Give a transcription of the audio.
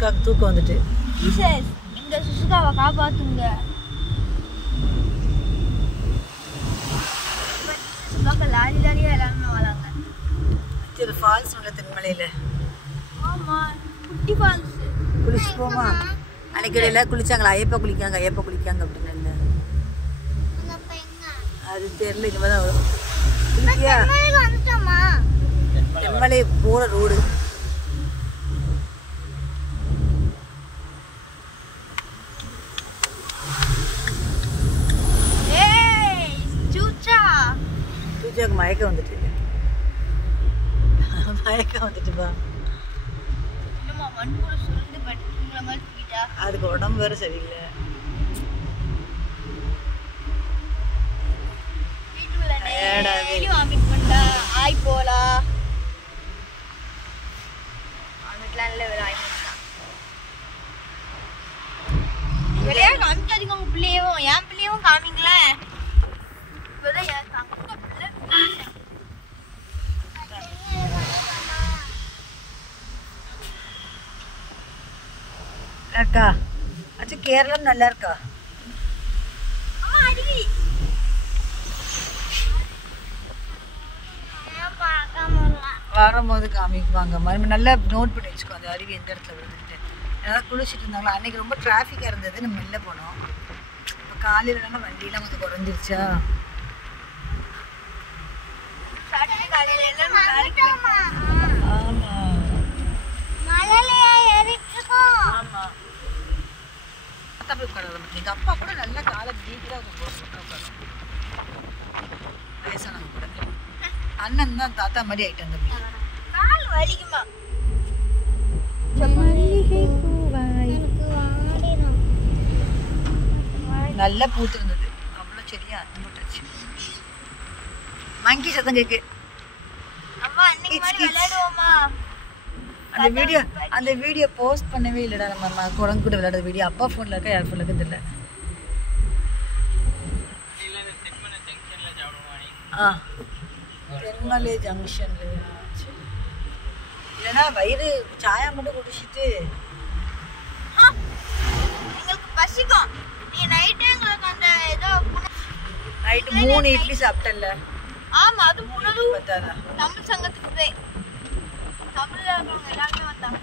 சுசுகாக்கு தூக்கம் வந்துட்டு. ஜீசஸ் இந்த சுசுகாவை காப்பாத்துங்க. லாரி லாரியா எல்லாருமே வராங்க. இது ஃபால்ஸ் உள்ள தென்மலையில. ஆமா குட்டி ஃபால்ஸ். குளிச்சு போமா. அன்னைக்கு எல்லாம் குளிச்சாங்களா? ஐயப்பா குளிக்காங்க அப்படின்னு. அது தெரியல, இனிமேதான் வரும். குளிக்கியா? தென்மலை போற ரோடு. சூச்சாக்கு மயக்கம் வந்துட்டு. வந்துட்டுப்பா. அதுக்கு உடம்பு வேற சரியில்லை. என் பிள்ளையும் காமிங்களேன். இருக்கா? அச்சு கேரளம் நல்லா இருக்கா? வரும்போது காமிக்குவாங்க. மறுபடியும் நல்லா நோட் பண்ணி வச்சுக்கோ அந்த அருவி எந்த இடத்துல விழுந்துட்டு. நல்லா குளிச்சுட்டு இருந்தாங்களா? அன்னைக்கு ரொம்ப டிராஃபிக்காக இருந்தது. நம்ம வெளில போனோம். இப்போ காலையில வண்டியெல்லாம் கொஞ்சம் குறைஞ்சிருச்சா? எங்க அப்பா கூட நல்ல காலை வயசானவங்க கூட. அண்ணன் தான் தாத்தா மாதிரி ஆயிட்டாங்க. நல்லா பூத்து இருந்தது. அவ்வளவு சரியா போட்டாச்சு. மங்கி சத்தம் கேக்கு. அந்த வீடியோ போஸ்ட் பண்ணவே இல்லடா. நம்ம குரங்கு கூட விளையாடுற வீடியோ அப்பா போன்ல இருக்கா யார் போன்ல இருக்கு தெரியல. தென்மலை ஜங்ஷன்ல இல்லைன்னா வயிறு சாயா மட்டும் குடிச்சிட்டு எங்களுக்கு பசிக்கும். நீ நைட்டு எங்களுக்கு அந்த ஏதோ நைட்டு 3 இட்லி சாப்பிட்டல. ஆமா அது முன்னது தமிழ் சங்கத்துக்கு போய் தமிழ்ல இருக்கவங்க எல்லாருமே வந்தாங்க.